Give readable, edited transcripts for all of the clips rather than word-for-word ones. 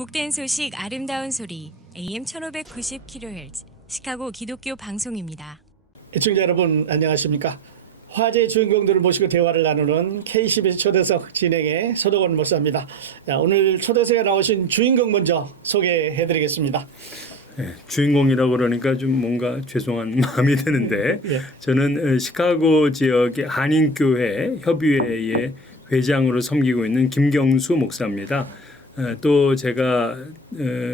복된 소식 아름다운 소리 AM 1590kHz 시카고 기독교 방송입니다. 시청자 여러분 안녕하십니까? 화제의 주인공들을 모시고 대화를 나누는 KCBS 초대석 진행의 서덕원 목사입니다. 자, 오늘 초대석에 나오신 주인공 먼저 소개해드리겠습니다. 네, 주인공이라고 그러니까 좀 뭔가 죄송한 마음이 드는데 예. 저는 시카고 지역의 한인교회 협의회의 회장으로 섬기고 있는 김경수 목사입니다. 또 제가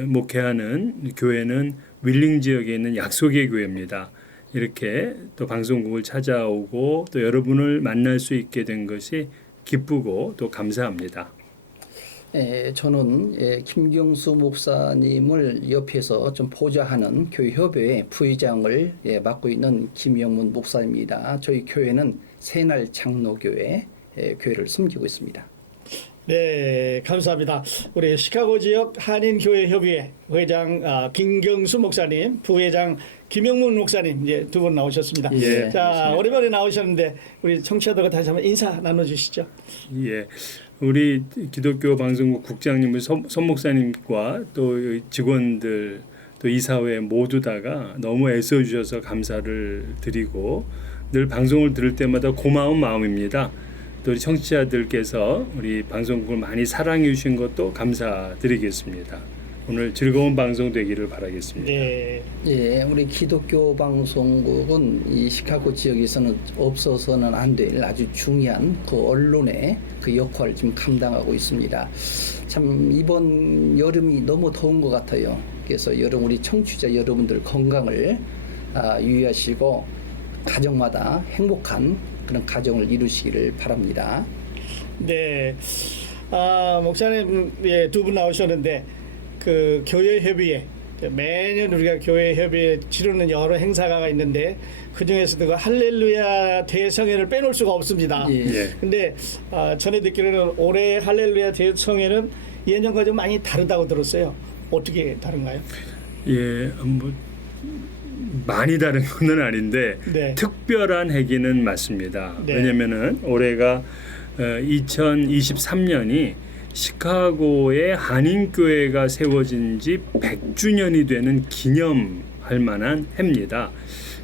목회하는 교회는 윌링 지역에 있는 약속의 교회입니다. 이렇게 또 방송국을 찾아오고 또 여러분을 만날 수 있게 된 것이 기쁘고 또 감사합니다. 저는 김경수 목사님을 옆에서 좀 보좌하는 교회협의회 부회장을 맡고 있는 김영문 목사입니다. 저희 교회는 새날 장로교회 교회를 섬기고 있습니다. 네, 감사합니다. 우리 시카고 지역 한인교회 협의회 회장 김경수 목사님, 부회장 김영문 목사님 이제 두 분 나오셨습니다. 예, 자, 오랜만에 나오셨는데 우리 청취자들과 다시 한번 인사 나눠주시죠. 예, 우리 기독교 방송국 국장님, 선 목사님과 또 직원들 또 이사회 모두 다가 너무 애써주셔서 감사를 드리고 늘 방송을 들을 때마다 고마운 마음입니다. 또 우리 청취자들께서 우리 방송국을 많이 사랑해 주신 것도 감사드리겠습니다. 오늘 즐거운 방송 되기를 바라겠습니다. 네. 우리 기독교 방송국은 이 시카고 지역에서는 없어서는 안 될 아주 중요한 그 언론의 그 역할을 지금 감당하고 있습니다. 참 이번 여름이 너무 더운 것 같아요. 그래서 여러분 우리 청취자 여러분들 건강을 유의하시고 가정마다 행복한 그런 가정을 이루시기를 바랍니다. 네. 목사님 두 분 나오셨는데 그 교회 협의회 매년 우리가 교회 협의회 치르는 여러 행사가 있는데 그 중에서도 그 할렐루야 대성회를 빼놓을 수가 없습니다. 예. 근데 전에 듣기로는 올해 할렐루야 대성회는 예년과 좀 많이 다르다고 들었어요. 어떻게 다른가요? 예, 뭐 많이 다른 건 아닌데 네. 특별한 해기는 맞습니다. 네. 왜냐면은 올해가 2023년이 시카고의 한인교회가 세워진 지 100주년이 되는 기념할 만한 해입니다.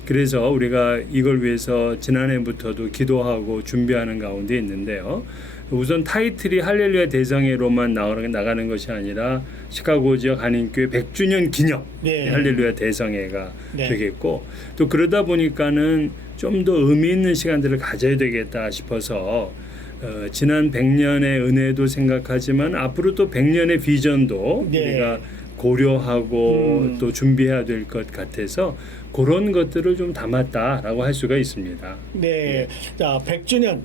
그래서 우리가 이걸 위해서 지난해부터도 기도하고 준비하는 가운데 있는데요. 우선 타이틀이 할렐루야 대성회로만 나가는 것이 아니라 시카고 지역 한인교회 100주년 기념 네. 할렐루야 대성회가 네. 되겠고 또 그러다 보니까는 좀 더 의미 있는 시간들을 가져야 되겠다 싶어서 지난 100년의 은혜도 생각하지만 앞으로 또 100년의 비전도 네. 우리가 고려하고 또 준비해야 될 것 같아서 그런 것들을 좀 담았다라고 할 수가 있습니다. 네. 자, 100주년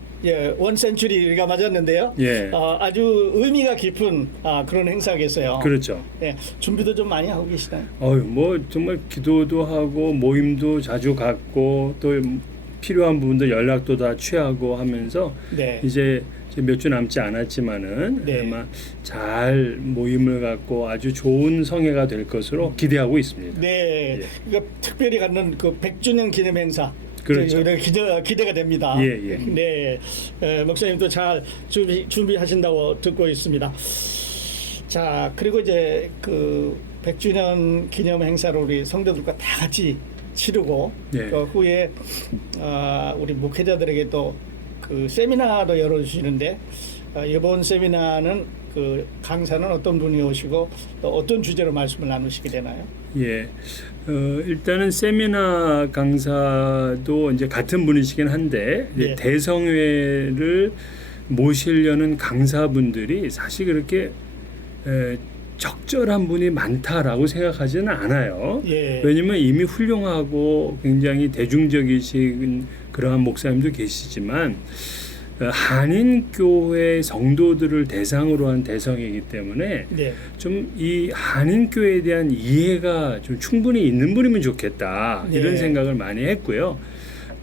원 센츄리가 맞았는데요. 예. 아주 의미가 깊은 그런 행사겠어요. 그렇죠. 네. 준비도 좀 많이 하고 계시나요? 뭐 정말 기도도 하고 모임도 자주 갖고 또 필요한 부분도 연락도 다 취하고 하면서 네. 이제 몇 주 남지 않았지만은 네. 아마 잘 모임을 갖고 아주 좋은 성회가 될 것으로 기대하고 있습니다. 네. 예. 그러니까 특별히 갖는 그 100주년 기념 행사. 그렇죠. 기대가 됩니다. 예. 네. 목사님도 잘 준비하신다고 듣고 있습니다. 자, 그리고 이제 그 100주년 기념 행사를 우리 성도들과 다 같이 치르고 예. 그 후에 우리 목회자들에게 또 그 세미나도 열어주시는데 이번 세미나는 그 강사는 어떤 분이 오시고 또 어떤 주제로 말씀을 나누시게 되나요? 예. 일단은 세미나 강사도 이제 같은 분이시긴 한데 예. 대성회를 모시려는 강사분들이 사실 그렇게 적절한 분이 많다라고 생각하지는 않아요. 예. 왜냐면 이미 훌륭하고 굉장히 대중적이신 그러한 목사님도 계시지만 한인교회 성도들을 대상으로 한 대성이기 때문에 네. 좀 이 한인교회에 대한 이해가 좀 충분히 있는 분이면 좋겠다 네. 이런 생각을 많이 했고요.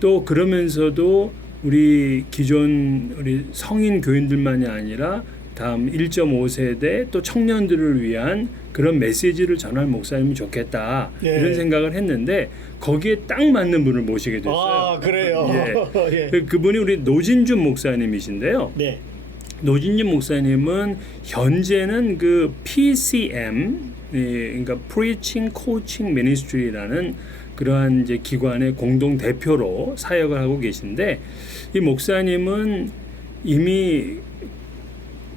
또 그러면서도 우리 기존 우리 성인 교인들만이 아니라 다음 1.5세대 또 청년들을 위한 그런 메시지를 전할 목사님이 좋겠다 예. 이런 생각을 했는데 거기에 딱 맞는 분을 모시게 됐어요. 그래요. 예. 예. 그분이 우리 노진준 목사님이신데요. 네. 노진진 목사님은 현재는 그 PCM, 그러니까 Preaching Coaching Ministry라는 그러한 이제 기관의 공동 대표로 사역을 하고 계신데, 이 목사님은 이미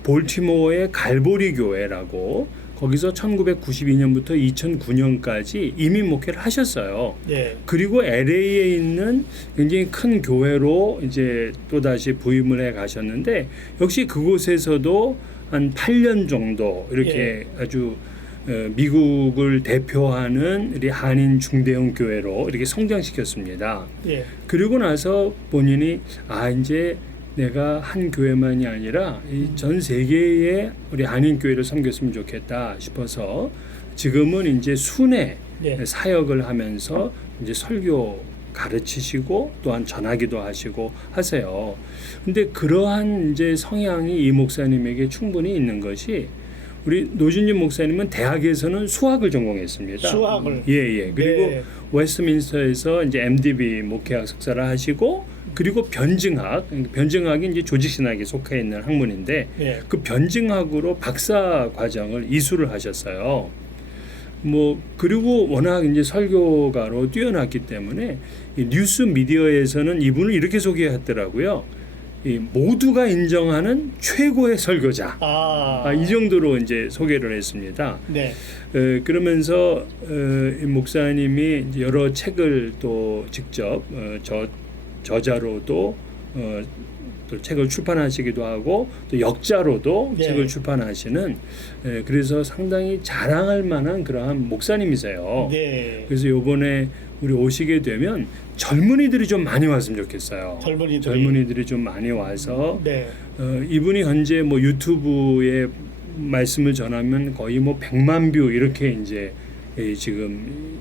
볼티모어의 갈보리 교회라고 거기서 1992년부터 2009년까지 이민 목회를 하셨어요. 예. 그리고 LA에 있는 굉장히 큰 교회로 이제 또 다시 부임을 해 가셨는데, 역시 그곳에서도 한 8년 정도 이렇게 아주 미국을 대표하는 우리 한인 중대형 교회로 이렇게 성장시켰습니다. 예. 그리고 나서 본인이 이제 내가 한 교회만이 아니라 이 전 세계의 우리 한인 교회를 섬겼으면 좋겠다 싶어서 지금은 이제 순회 예. 사역을 하면서 이제 설교 가르치시고 또한 전하기도 하시고 하세요. 근데 그러한 이제 성향이 이 목사님에게 충분히 있는 것이, 우리 노진진 목사님은 대학에서는 수학을 전공했습니다. 수학을. 예. 그리고 네. 웨스트민스터에서 이제 MDB 목회학 석사를 하시고, 그리고 변증학이 이제 조직신학에 속해 있는 학문인데, 예. 그 변증학으로 박사 과정을 이수를 하셨어요. 그리고 워낙 이제 설교가로 뛰어났기 때문에 이 뉴스 미디어에서는 이분을 이렇게 소개했더라고요. 이 모두가 인정하는 최고의 설교자. 이 정도로 이제 소개를 했습니다. 네. 그러면서 이 목사님이 이제 여러 책을 또 직접 저자로도 또 책을 출판하시기도 하고, 또 역자로도 네. 책을 출판하시는, 그래서 상당히 자랑할 만한 그러한 목사님이세요. 네. 그래서 이번에 우리 오시게 되면 젊은이들이 좀 많이 왔으면 좋겠어요. 젊은이들이 좀 많이 와서 네. 이분이 현재 유튜브에 말씀을 전하면 거의 100만 뷰 이렇게 이제 지금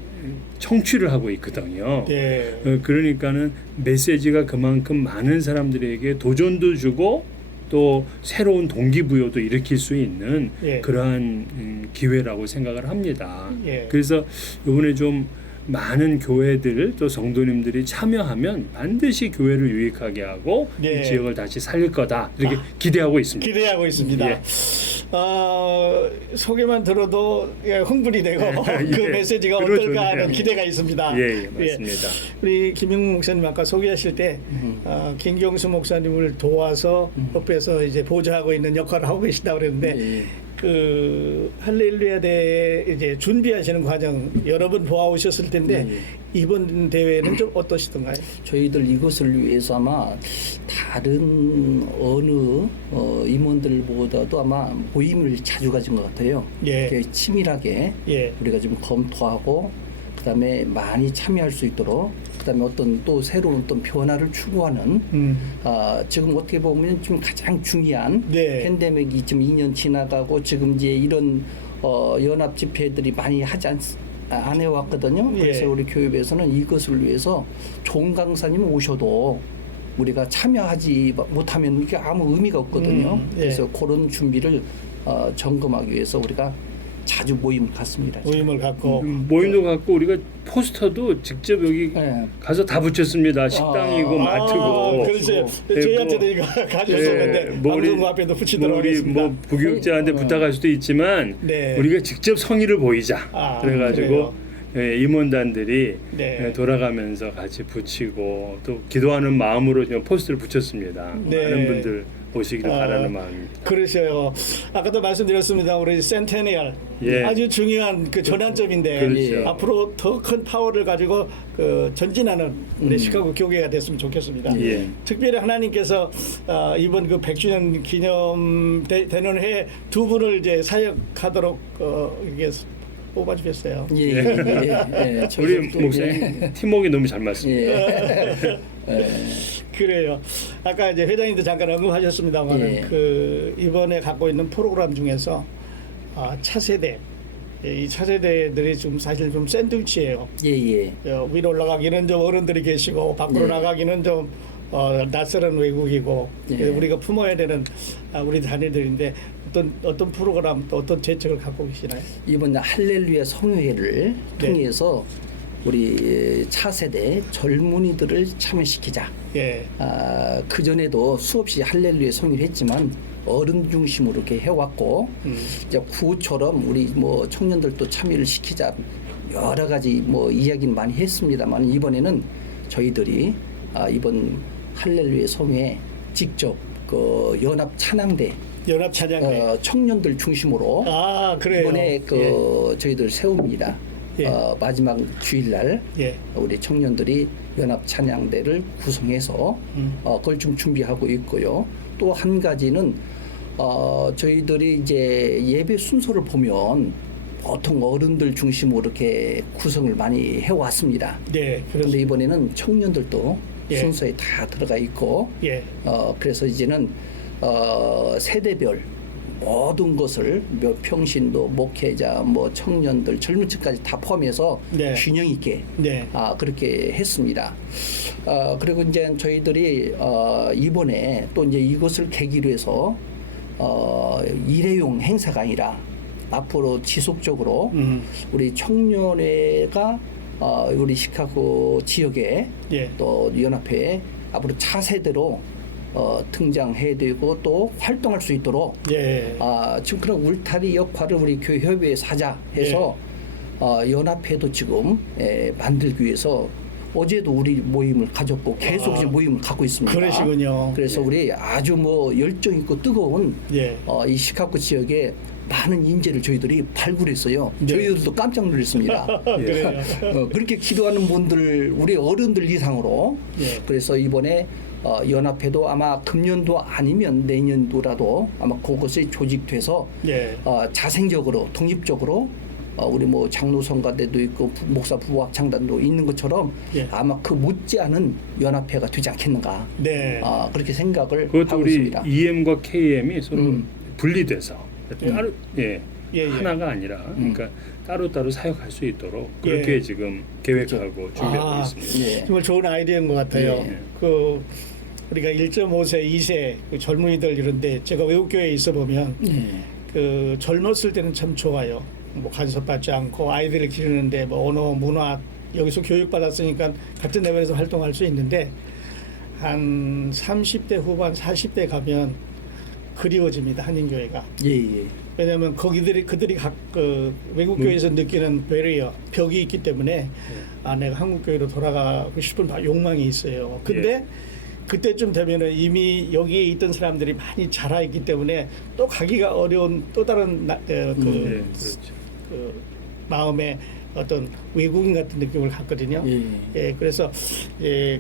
청취를 하고 있거든요. 네. 그러니까는 메시지가 그만큼 많은 사람들에게 도전도 주고 또 새로운 동기부여도 일으킬 수 있는 예. 그러한 기회라고 생각을 합니다. 예. 그래서 이번에 좀 많은 교회들 또 성도님들이 참여하면 반드시 교회를 유익하게 하고 네. 이 지역을 다시 살릴 거다, 이렇게 기대하고 있습니다. 기대하고 있습니다. 예. 소개만 들어도 흥분이 되고 그 예. 메시지가 그렇죠. 어떨까 하는 예. 기대가 있습니다. 예, 맞습니다. 우리 김영국 목사님 아까 소개하실 때 김경수 목사님을 도와서 옆에서 이제 보좌하고 있는 역할을 하고 계시다고 그랬는데, 예. 그 할렐루야 대회 이제 준비하시는 과정 여러 번 보아오셨을 텐데 이번 대회는 좀 어떠시던가요? 저희들 이것을 위해서 아마 다른 어느 임원들보다도 아마 모임을 자주 가진 것 같아요. 예. 이렇게 치밀하게 예. 우리가 좀 검토하고, 그다음에 많이 참여할 수 있도록, 그다음에 어떤 또 새로운 어떤 변화를 추구하는 지금 어떻게 보면 좀 가장 중요한 네. 팬데믹이 지금 2년 지나가고 지금 이제 이런 연합 집회들이 많이 안 해왔거든요. 예. 그래서 우리 교회에서는 이것을 위해서 좋은 강사님 오셔도 우리가 참여하지 못하면 이게 아무 의미가 없거든요. 예. 그래서 그런 준비를 점검하기 위해서 우리가 자주 모임을 갖습니다. 모임을 갖고 모임도 갖고 우리가 포스터도 직접 여기 네. 가서 다 붙였습니다. 식당이고 마트고. 그렇죠. 네, 저희한테도 이거 가져오셨는데 방송 앞에도 붙이도록 우리 하겠습니다. 부교육자한테 부탁할 수도 있지만 네. 우리가 직접 성의를 보이자. 그래가지고 임원단들이 네. 돌아가면서 같이 붙이고 또 기도하는 마음으로 좀 포스터를 붙였습니다. 네. 많은 분들 오시기를 바라는 마음입니다. 그러셔요. 아까도 말씀드렸습니다. 우리 센테니얼 예. 아주 중요한 그 전환점인데 그렇죠. 앞으로 더 큰 파워를 가지고 그 전진하는 우리 시카고 교회가 됐으면 좋겠습니다. 예. 특별히 하나님께서 이번 그 100주년 기념 되는 해에 두 분을 이제 사역하도록 이게 뽑아주셨어요. 예. 우리 저희들도 목사님 팀워크가 너무 잘 맞습니다. 그래요. 아까 이제 회장님도 잠깐 언급하셨습니다만 예. 그 이번에 갖고 있는 프로그램 중에서 차세대 이 차세대들이 좀 사실 좀 샌드위치예요. 예. 위로 올라가기는 좀 어른들이 계시고 밖으로 네. 나가기는 좀 낯설은 외국이고 네. 그래서 우리가 품어야 되는 우리 자녀들인데 어떤 프로그램 또 어떤 제책을 갖고 계시나요? 이번 할렐루야 성회를 네. 통해서 우리 차세대 젊은이들을 참여시키자. 예. 그 전에도 수없이 할렐루야 성회를 했지만 어른 중심으로 이렇게 해왔고 이제 구호처럼 우리 뭐 청년들도 참여를 시키자 여러 가지 뭐 이야기는 많이 했습니다만 이번에는 저희들이 이번 할렐루야 성회에 직접 그 연합 찬양대 연합 찬양대. 청년들 중심으로 그래요. 이번에 저희들 세웁니다. 예. 마지막 주일날 예. 우리 청년들이 연합 찬양대를 구성해서 그걸 좀 준비하고 있고요. 또 한 가지는 저희들이 이제 예배 순서를 보면 보통 어른들 중심으로 이렇게 구성을 많이 해왔습니다. 네. 그런데 이번에는 청년들도 예. 순서에 다 들어가 있고 예. 그래서 이제는 세대별 모든 것을 평신도 목회자 뭐 청년들 젊은 층까지 다 포함해서 네. 균형 있게 네. 그렇게 했습니다. 그리고 이제 저희들이 이번에 또 이제 이것을 계기로 해서 일회용 행사가 아니라 앞으로 지속적으로 우리 청년회가 우리 시카고 지역에 예. 또 연합회에 앞으로 차세대로 등장해야 되고 또 활동할 수 있도록 예. 지금 그런 울타리 역할을 우리 교회 협의회에서 하자 해서 연합회도 지금 만들기 위해서 어제도 우리 모임을 가졌고 계속 이제 모임을 갖고 있습니다. 그러시군요. 그래서 우리 아주 뭐 열정 있고 뜨거운 예. 이 시카고 지역에 많은 인재를 저희들이 발굴했어요. 네. 저희들도 깜짝 놀랐습니다. 그래요. 그렇게 기도하는 분들 우리 어른들 이상으로 예. 그래서 이번에 연합회도 아마 금년도 아니면 내년도라도 아마 그것이 조직돼서 예. 자생적으로 독립적으로 우리 뭐 장로성가대도 있고 목사 부부합창단도 있는 것처럼 예. 아마 그 못지않은 연합회가 되지 않겠는가 네. 그렇게 생각을 그것도 하고 우리 있습니다. EM과 KM이 서로 분리돼서 따로 예, 예. 하나가 아니라 그러니까 따로따로 사역할 수 있도록 그렇게 예. 지금 계획하고 준비하고 있습니다. 예. 정말 좋은 아이디어인 것 같아요. 예. 그 우리가 1.5세, 2세 그 젊은이들 이런데 제가 외국교회에 있어 보면 그 젊었을 때는 참 좋아요. 뭐 간섭받지 않고 아이들을 기르는데 뭐 언어, 문화 여기서 교육 받았으니까 같은 레벨에서 활동할 수 있는데 한 30대 후반, 40대 가면 그리워집니다. 한인교회가. 예. 왜냐하면 그들이 각 그 외국 교회에서 느끼는 베리어 벽이 있기 때문에 내가 한국 교회로 돌아가고 싶은 욕망이 있어요. 근데 그때쯤 되면은 이미 여기에 있던 사람들이 많이 자라 있기 때문에 또 가기가 어려운 또 다른 그렇죠. 그 마음에 어떤 외국인 같은 느낌을 갖거든요. 예, 그래서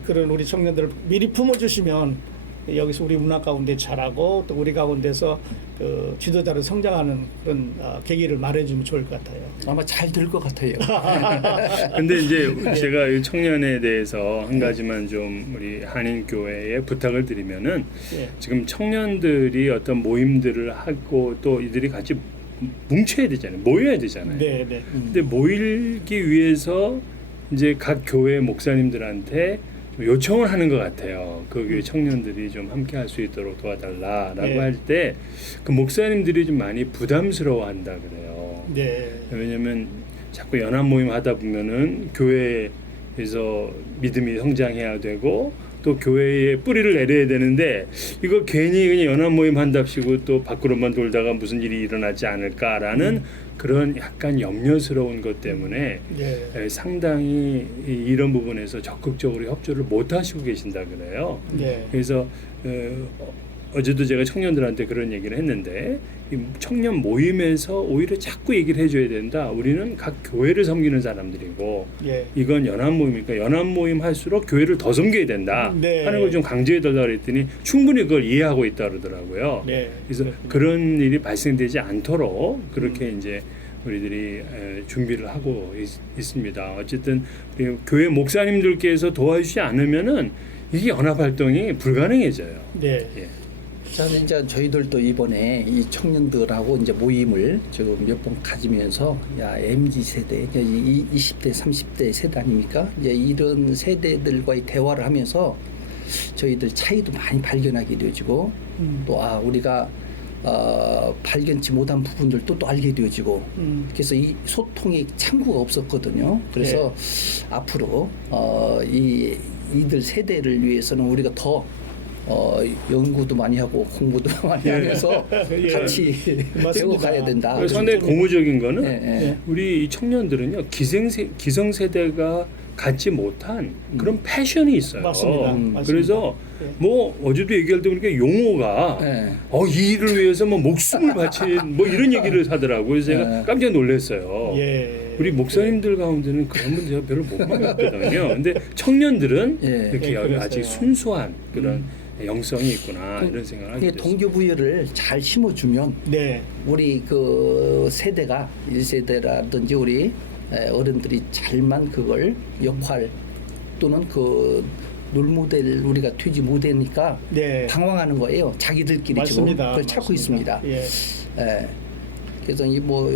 그런 우리 청년들을 미리 품어주시면 여기서 우리 문화 가운데 자라고 또 우리 가운데서 그 지도자로 성장하는 그런 계기를 마련해주면 좋을 것 같아요. 아마 잘 될 것 같아요. 근데 이제 제가 이 청년에 대해서 한 가지만 좀 우리 한인교회에 부탁을 드리면은 예. 지금 청년들이 어떤 모임들을 하고 또 이들이 같이 뭉쳐야 되잖아요. 모여야 되잖아요. 네, 네. 근데 모이기 위해서 이제 각 교회 목사님들한테 요청을 하는 것 같아요. 그 교회 청년들이 좀 함께 할 수 있도록 도와달라라고 네. 할 때 그 목사님들이 좀 많이 부담스러워한다 그래요. 네. 왜냐면 자꾸 연합 모임 하다 보면은 교회에서 믿음이 성장해야 되고 또 교회에 뿌리를 내려야 되는데 이거 괜히 그냥 연합 모임 한답시고 또 밖으로만 돌다가 무슨 일이 일어나지 않을까라는 그런 약간 염려스러운 것 때문에 네. 상당히 이런 부분에서 적극적으로 협조를 못 하시고 계신다 그래요. 네. 그래서 어제도 제가 청년들한테 그런 얘기를 했는데 이 청년 모임에서 오히려 자꾸 얘기를 해줘야 된다. 우리는 각 교회를 섬기는 사람들이고 예. 이건 연합 모임이니까 연합 모임 할수록 교회를 더 섬겨야 된다 네. 하는 걸 좀 강조해 달라고 그랬더니 충분히 그걸 이해하고 있다 그러더라고요. 네. 그래서 그렇군요. 그런 일이 발생되지 않도록 그렇게 이제 우리들이 준비를 하고 있습니다. 어쨌든 우리 교회 목사님들께서 도와주지 않으면은 이게 연합 활동이 불가능해져요. 네. 예. 저는 이제 저희들도 이번에 이 청년들하고 이제 모임을 지금 몇 번 가지면서 MZ 세대, 20대, 30대 세대 아닙니까? 이제 이런 세대들과의 대화를 하면서 저희들 차이도 많이 발견하게 되어지고 또 우리가 발견치 못한 부분들도 또 알게 되어지고 그래서 이 소통의 창구가 없었거든요. 그래서 앞으로 이들 세대를 위해서는 우리가 더 연구도 많이 하고 공부도 많이 하면서 예. 같이 맞습니다. 배워가야 된다. 상당히 고무적인 거는 예, 예. 우리 이 청년들은요 기성세대가 갖지 못한 그런 패션이 있어요. 맞습니다. 맞습니다. 그래서 예. 뭐 어제도 얘기할 때 보니까 용어가 예. 이 일을 위해서 뭐 목숨을 바친 뭐 이런 얘기를 하더라고요. 그래서 제가 예. 깜짝 놀랐어요. 예. 우리 목사님들 가운데는 그런 문제가 별로 못 만났거든요. 근데 청년들은 예. 이렇게 예, 그래서요. 아직 순수한 그런 영성이 있구나 이런 생각을 하게 이게 됐어요. 동기부여를 잘 심어주면 네. 우리 그 세대가 1세대라든지 우리 어른들이 잘만 그걸 역할 또는 그 롤모델 우리가 되지 못하니까 네. 당황하는 거예요. 자기들끼리 지금 맞습니다. 그걸 찾고 있습니다. 예. 예. 그래서 뭐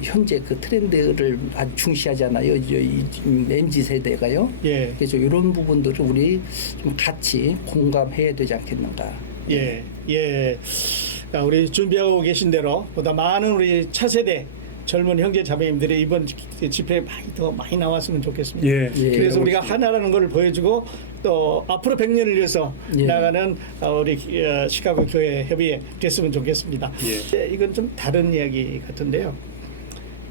현재 그 트렌드를 아주 중시하잖아요. 이 MZ 세대가요. 예. 그래서 이런 부분들을 우리 좀 같이 공감해야 되지 않겠는가. 예. 예. 자, 우리 준비하고 계신 대로 보다 많은 우리 차세대 젊은 형제 자매님들이 이번 집회에 더 많이 나왔으면 좋겠습니다. 예. 예. 그래서 우리가 하나라는 걸 보여주고 또 앞으로 100년을 위해서 예. 나가는 우리 시카고 교회 협의회 됐으면 좋겠습니다. 예. 이건 좀 다른 이야기 같은데요.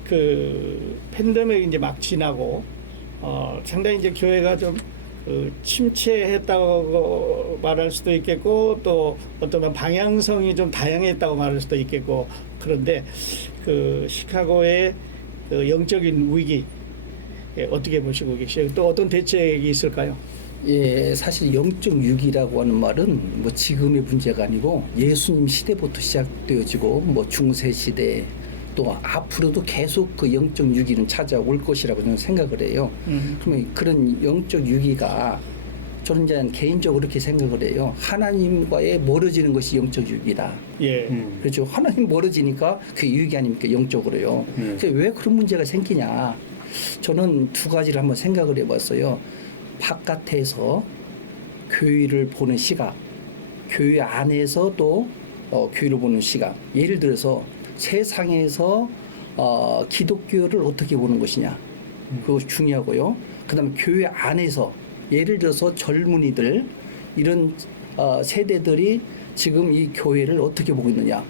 그 팬데믹 이제 막 지나고 상당히 이제 교회가 좀 침체했다고 말할 수도 있겠고 또 어떤 방향성이 좀 다양했다고 말할 수도 있겠고 그런데 그 시카고의 그 영적인 위기 어떻게 보시고 계세요? 또 어떤 대책이 있을까요? 예, 사실 영적 위기라고 하는 말은 뭐 지금의 문제가 아니고 예수님 시대부터 시작되어지고 뭐 중세 시대 또 앞으로도 계속 그 영적 위기는 찾아올 것이라고 저는 생각을 해요. 그러면 그런 영적 위기가 저는 이제 개인적으로 그렇게 생각을 해요. 하나님과의 멀어지는 것이 영적 위기다. 예. 그렇죠. 하나님 멀어지니까 그게 위기 아닙니까? 영적으로요. 그래서 왜 그런 문제가 생기냐? 저는 두 가지를 한번 생각을 해봤어요. 바깥에서 교회를 보는 시각, 교회 안에서 또 교회를 보는 시각. 예를 들어서 세상에서 기독교를 어떻게 보는 것이냐, 그거 중요하고요. 그다음에 교회 안에서 예를 들어서 젊은이들 이런 세대들이 지금 이 교회를 어떻게 보고 있느냐,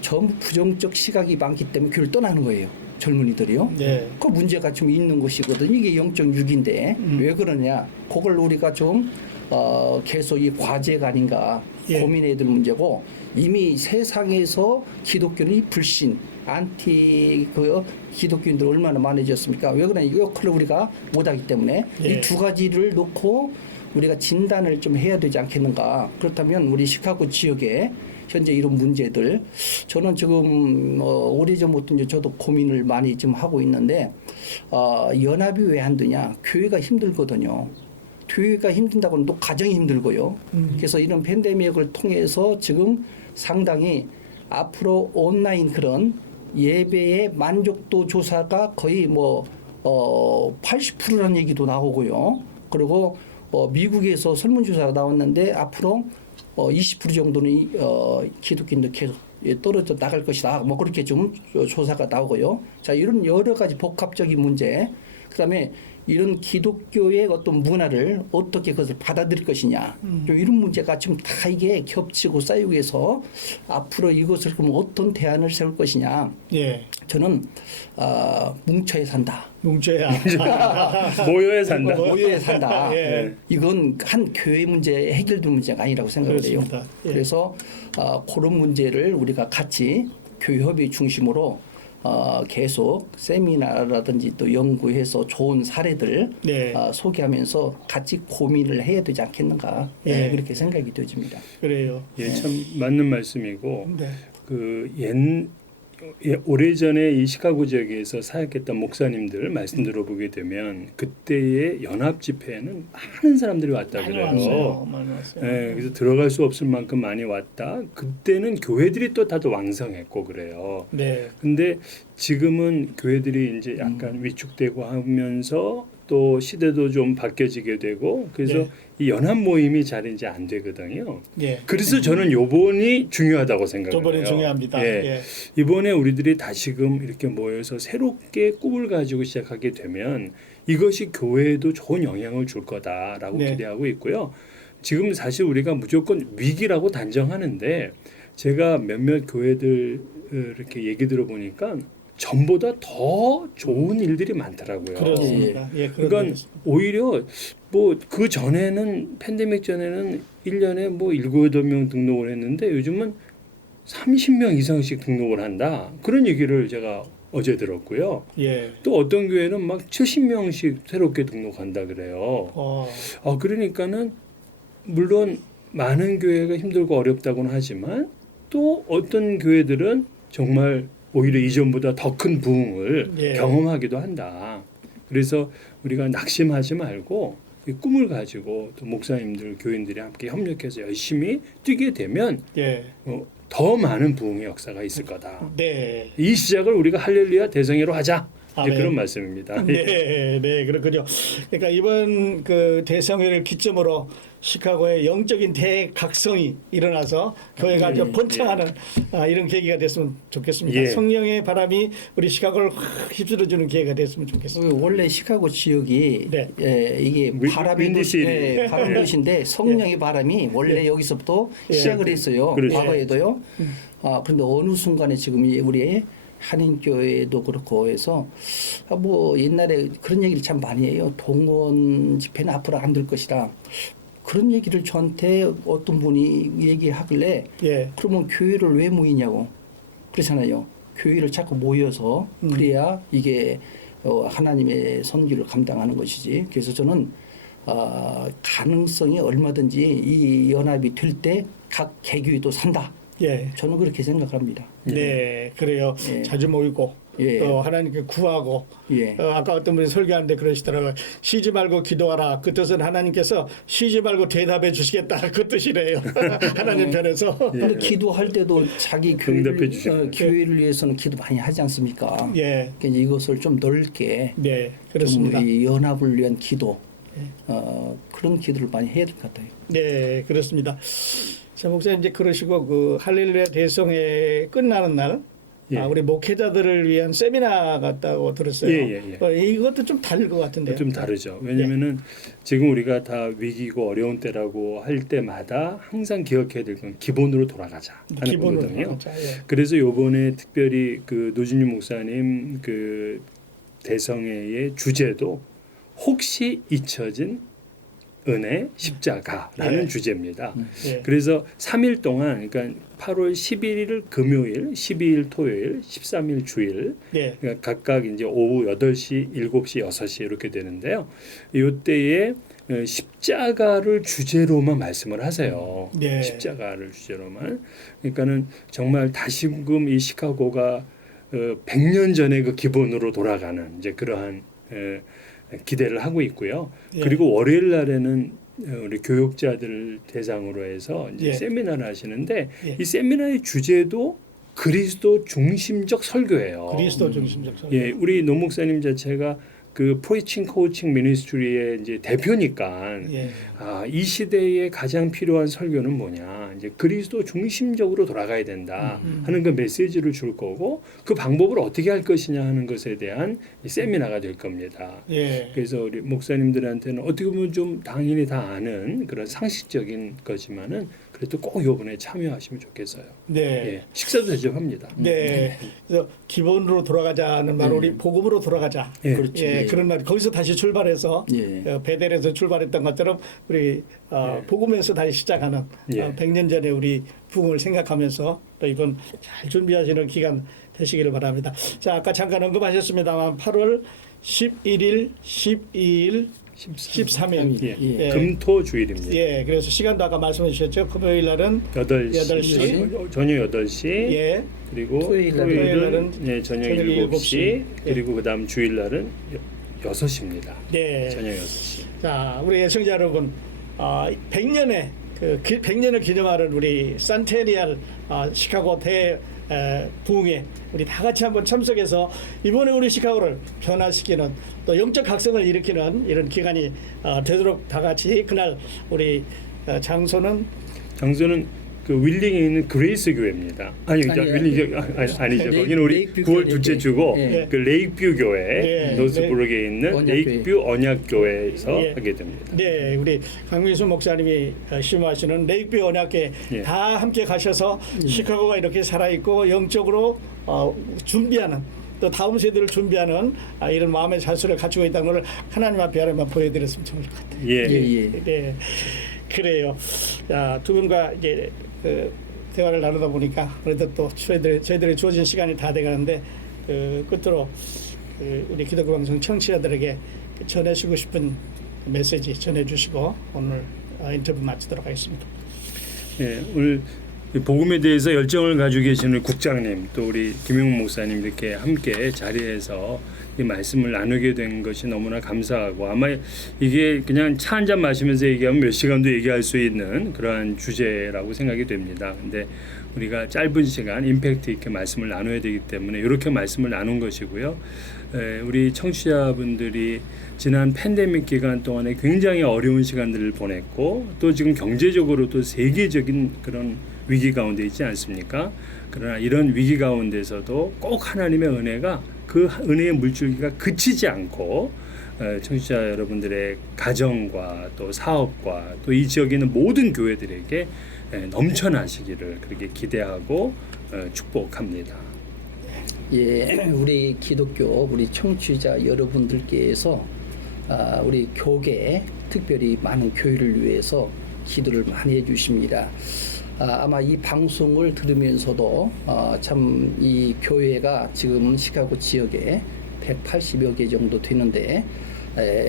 전부 부정적 시각이 많기 때문에 교회를 떠나는 거예요. 젊은이들이요. 네. 그 문제가 좀 있는 것이거든요. 이게 영적 위기인데 왜 그러냐? 그걸 우리가 좀 계속 이 과제가 아닌가 예. 고민해야 될 문제고, 이미 세상에서 기독교는 이 불신, 안티 그 기독교인들 얼마나 많아졌습니까? 왜 그러냐? 이 역할을 우리가 못하기 때문에 예. 이 두 가지를 놓고 우리가 진단을 좀 해야 되지 않겠는가? 그렇다면 우리 시카고 지역에 현재 이런 문제들, 저는 지금 오래전부터 이제 저도 고민을 많이 좀 하고 있는데 연합이 왜 안 되냐? 교회가 힘들거든요. 교회가 힘든다고는 또 가정이 힘들고요. 그래서 이런 팬데믹을 통해서 지금 상당히 앞으로 온라인 그런 예배의 만족도 조사가 거의 80%라는 얘기도 나오고요. 그리고 미국에서 설문조사가 나왔는데 앞으로 20% 정도는 기독교인들 계속 떨어져 나갈 것이다. 뭐 그렇게 좀 조사가 나오고요. 자, 이런 여러 가지 복합적인 문제, 그다음에 이런 기독교의 어떤 문화를 어떻게 그것을 받아들일 것이냐, 이런 문제가 지금 다 이게 겹치고 쌓이고 해서 앞으로 이것을 그럼 어떤 대안을 세울 것이냐. 예. 저는 뭉쳐야 산다. 뭉쳐야. 모여야 산다. 모여야 산다. 예. 이건 한 교회 문제 해결될 문제가 아니라고 생각을 해요. 그렇습니다. 예. 그래서 그런 문제를 우리가 같이 교회협의 중심으로 계속 세미나라든지 또 연구해서 좋은 사례들 네. 소개하면서 같이 고민을 해야 되지 않겠는가. 예. 그렇게 생각이 되어집니다. 그래요. 예, 참 맞는 말씀이고 네. 오래전에 이 시카고 지역에서 사역했던 목사님들 말씀 들어보게 되면 그때의 연합 집회에는 많은 사람들이 왔다 많이 그래요. 왔어요. 많이 왔어요. 예, 그래서 들어갈 수 없을 만큼 많이 왔다. 그때는 교회들이 또 다들 왕성했고 그래요. 네. 근데 지금은 교회들이 이제 약간 위축되고 하면서 또 시대도 좀 바뀌어지게 되고 그래서 네. 이 연합 모임이 잘 이제 안 되거든요. 예. 그래서 저는 요번이 중요하다고 생각해요. 저번에 중요합니다. 예. 예. 이번에 우리들이 다시금 이렇게 모여서 새롭게 꿈을 가지고 시작하게 되면 이것이 교회에도 좋은 영향을 줄 거다라고 네. 기대하고 있고요. 지금 사실 우리가 무조건 위기라고 단정하는데 제가 몇몇 교회들 이렇게 얘기 들어보니까 전보다 더 좋은 일들이 많더라고요. 그렇습니다. 예, 그러니까 오히려 뭐 그 전에는 팬데믹 전에는 1년에 뭐 7, 8명 등록을 했는데 요즘은 30명 이상씩 등록을 한다. 그런 얘기를 제가 어제 들었고요. 예. 또 어떤 교회는 막 70명씩 새롭게 등록한다 그래요. 그러니까는 물론 많은 교회가 힘들고 어렵다고는 하지만 또 어떤 교회들은 정말 오히려 이전보다 더 큰 부흥을 예. 경험하기도 한다. 그래서 우리가 낙심하지 말고 이 꿈을 가지고 또 목사님들, 교인들이 함께 협력해서 열심히 뛰게 되면 예. 더 많은 부흥의 역사가 있을 거다. 네. 이 시작을 우리가 할렐루야 대성회로 하자. 이제 네. 그런 말씀입니다. 네, 네, 그렇군요. 그러니까 이번 그 대성회를 기점으로 시카고의 영적인 대각성이 일어나서 교회가 좀 번창하는 이런 계기가 됐으면 좋겠습니다. 예. 성령의 바람이 우리 시카고를 확 휩쓸어주는 계기가 됐으면 좋겠습니다. 원래 시카고 지역이 네. 이게 위- 바람이 윈디시리. 바람 도시인데 성령의 바람이 원래 여기서부터 시작을 했어요. 그렇죠. 과거에도요. 그런데 어느 순간에 지금 우리 한인교회도 그렇고 해서 뭐 옛날에 그런 얘기를 참 많이 해요. 동원 집회는 앞으로 안 될 것이다. 그런 얘기를 저한테 어떤 분이 얘기하길래 예. 그러면 교회를 왜 모이냐고 그렇잖아요. 교회를 자꾸 모여서 그래야 이게 하나님의 선교를 감당하는 것이지. 그래서 저는 가능성이 얼마든지 이 연합이 될 때 각 개교회도 산다. 예. 저는 그렇게 생각합니다. 네, 그래요. 예. 자주 모이고 예. 또 하나님께 구하고 예. 아까 어떤 분이 설교하는데 그러시더라고요. 쉬지 말고 기도하라. 그 뜻은 하나님께서 쉬지 말고 대답해 주시겠다. 그 뜻이래요. 하나님 편에서. 근데 기도할 때도 자기 응답해 주시는 교회를 위해서는 기도 많이 하지 않습니까? 예. 그러니까 이것을 좀 넓게 네, 그렇습니다. 좀 이 연합을 위한 기도 그런 기도를 많이 해야 될 것 같아요. 네, 그렇습니다. 자, 목사님 이제 그러시고 그 할렐루야 대성회 끝나는 날 예. 우리 목회자들을 위한 세미나 같다고 들었어요. 예. 이것도 좀 다를 것 같은데요. 좀 다르죠. 왜냐면은 지금 우리가 다 위기고 어려운 때라고 할 때마다 항상 기억해야 될 건 기본으로 돌아가자 하는 기본으로 거거든요. 돌아가자, 예. 그래서 요번에 특별히 그 노진유 목사님 그 대성회의 주제도 혹시 잊혀진 은혜 십자가라는 예. 주제입니다. 예. 그래서 3일 동안 그러니까 8월 11일 금요일, 12일 토요일, 13일 주일 예. 그러니까 각각 이제 오후 8시, 7시, 6시 이렇게 되는데요. 이때에 십자가를 주제로만 말씀을 하세요. 네. 십자가를 주제로만. 그러니까는 정말 다시금 이 시카고가 100년 전의 그 기본으로 돌아가는 이제 그러한 기대를 하고 있고요. 예. 그리고 월요일 날에는 우리 교육자들 대상으로 해서 이제 예. 세미나를 하시는데 예. 이 세미나의 주제도 그리스도 중심적 설교예요. 그리스도 중심적 설교. 예, 우리 노 목사님 자체가 그 프리칭 코칭 미니스트리의 이제 대표니까 예. 이 시대에 가장 필요한 설교는 뭐냐 이제 그리스도 중심적으로 돌아가야 된다 하는 그 메시지를 줄 거고 그 방법을 어떻게 할 것이냐 하는 것에 대한 이 세미나가 될 겁니다. 예. 그래서 우리 목사님들한테는 어떻게 보면 좀 당연히 다 아는 그런 상식적인 거지만은 그래도 꼭 이번에 참여하시면 좋겠어요. 네. 예, 식사도 대접합니다. 네. 그래서 기본으로 돌아가자는 말 우리 복음으로 돌아가자. 예. 그렇죠. 예, 예. 그런 말 거기서 다시 출발해서 예. 베델에서 출발했던 것처럼 우리 복음에서 다시 시작하는 예. 100년 전에 우리 부흥을 생각하면서 또 이번 잘 준비하시는 기간 되시기를 바랍니다. 자, 아까 잠깐 언급하셨습니다만 8월 11일, 12일, 13일. 예. 예. 금토 주일입니다. 예, 그래서 시간도 아까 말씀해 주셨죠. 금요일 날은 8시, 저녁 8시, 예, 그리고 토요일 토요일은 날은 예, 저녁 저녁 7시, 7시. 그리고 그다음 주일 날은 6시입니다. 네. 저녁 6시. 자, 우리 애청자 여러분, 100년의 100년을 기념하는 우리 산테니얼 시카고 부흥회 우리 다 같이 한번 참석해서 이번에 우리 시카고를 변화시키는 또 영적 각성을 일으키는 이런 기간이 되도록 다 같이 그날 우리 장소는 그 윌링에 있는 그레이스 교회입니다. 아니죠. 아니죠. 거기는 우리 레이크뷰 9월 둘째 주고 예. 그 레이크뷰 교회 예. 노스브룩에 있는 언약교회. 레이크뷰 언약교회에서 예. 하게 됩니다. 네, 우리 강민수 목사님이 심호하시는 레이크뷰 언약회 예. 다 함께 가셔서 시카고가 이렇게 살아있고 영적으로 준비하는 또 다음 세대를 준비하는 이런 마음의 자세를 갖추고 있다는 걸 하나님 앞에 하나만 보여드렸으면 좋을 것 같아요. 예. 예. 네, 그래요. 자, 두 분과 이제 그 대화를 나누다 보니까 그래도 또 저희들의 주어진 시간이 다 돼가는데 끝으로 우리 기독교 방송 청취자들에게 전해주고 싶은 메시지 전해주시고 오늘 인터뷰 마치도록 하겠습니다. 예, 오늘 복음에 대해서 열정을 가지고 계시는 국장님 또 우리 김용문 목사님 이렇게 함께 자리에서 이 말씀을 나누게 된 것이 너무나 감사하고 아마 이게 그냥 차 한 잔 마시면서 얘기하면 몇 시간도 얘기할 수 있는 그러한 주제라고 생각이 됩니다. 근데 우리가 짧은 시간 임팩트 있게 말씀을 나눠야 되기 때문에 이렇게 말씀을 나눈 것이고요. 우리 청취자분들이 지난 팬데믹 기간 동안에 굉장히 어려운 시간들을 보냈고 또 지금 경제적으로도 세계적인 그런 위기 가운데 있지 않습니까? 그러나 이런 위기 가운데서도 꼭 하나님의 은혜가 그 은혜의 물줄기가 그치지 않고 청취자 여러분들의 가정과 또 사업과 또 이 지역에 있는 모든 교회들에게 넘쳐나시기를 그렇게 기대하고 축복합니다. 예, 우리 기독교 우리 청취자 여러분들께서 우리 교계 특별히 많은 교회를 위해서 기도를 많이 해주십니다. 아마 이 방송을 들으면서도 참 이 교회가 지금 시카고 지역에 180여 개 정도 되는데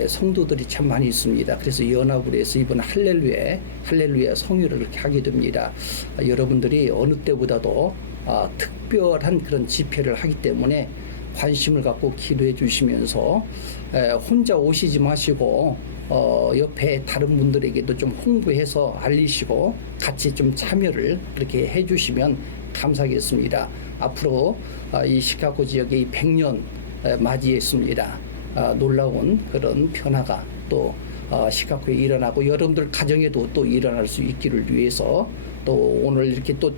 성도들이 참 많이 있습니다. 그래서 연합을 해서 이번 할렐루야 성유를 이렇게 하게 됩니다. 여러분들이 어느 때보다도 특별한 그런 집회를 하기 때문에 관심을 갖고 기도해 주시면서 혼자 오시지 마시고 옆에 다른 분들에게도 좀 홍보해서 알리시고 같이 좀 참여를 그렇게 해주시면 감사하겠습니다. 앞으로 이 시카고 지역의 100년 맞이했습니다. 놀라운 그런 변화가 또 시카고에 일어나고 여러분들 가정에도 또 일어날 수 있기를 위해서 또 오늘 이렇게 또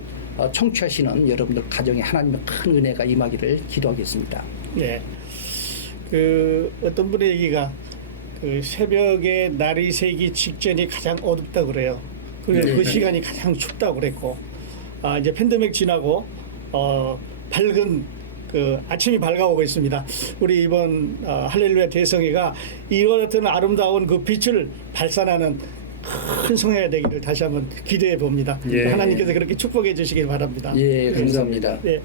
청취하시는 여러분들 가정에 하나님의 큰 은혜가 임하기를 기도하겠습니다. 네, 그 어떤 분의 얘기가 그 새벽에 날이 새기 직전이 가장 어둡다 그래요. 그래서 네. 그 시간이 가장 춥다고 그랬고, 이제 팬데믹 지나고 밝은 그 아침이 밝아오고 있습니다. 우리 이번 할렐루야 대성회가 이와 같은 아름다운 그 빛을 발산하는 큰 성회가 되기를 다시 한번 기대해 봅니다. 예. 하나님께서 그렇게 축복해 주시길 바랍니다. 예, 감사합니다. 네.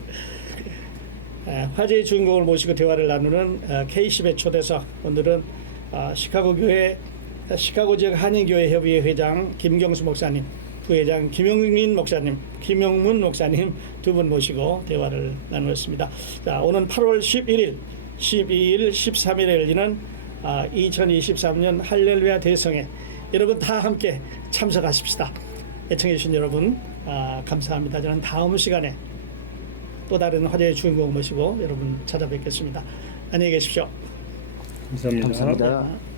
화제의 주인공을 모시고 대화를 나누는 K10의 초대석. 오늘은 시카고 지역 한인교회 협의회 회장 김경수 목사님, 부회장 김용문 목사님 두 분 모시고 대화를 나누었습니다. 자, 오는 8월 11일, 12일, 13일에 열리는 2023년 할렐루야 대성회. 여러분 다 함께 참석하십시다. 애청해 주신 여러분 감사합니다. 저는 다음 시간에 또 다른 화제의 주인공 모시고 여러분 찾아뵙겠습니다. 안녕히 계십시오. 감사합니다. 감사합니다.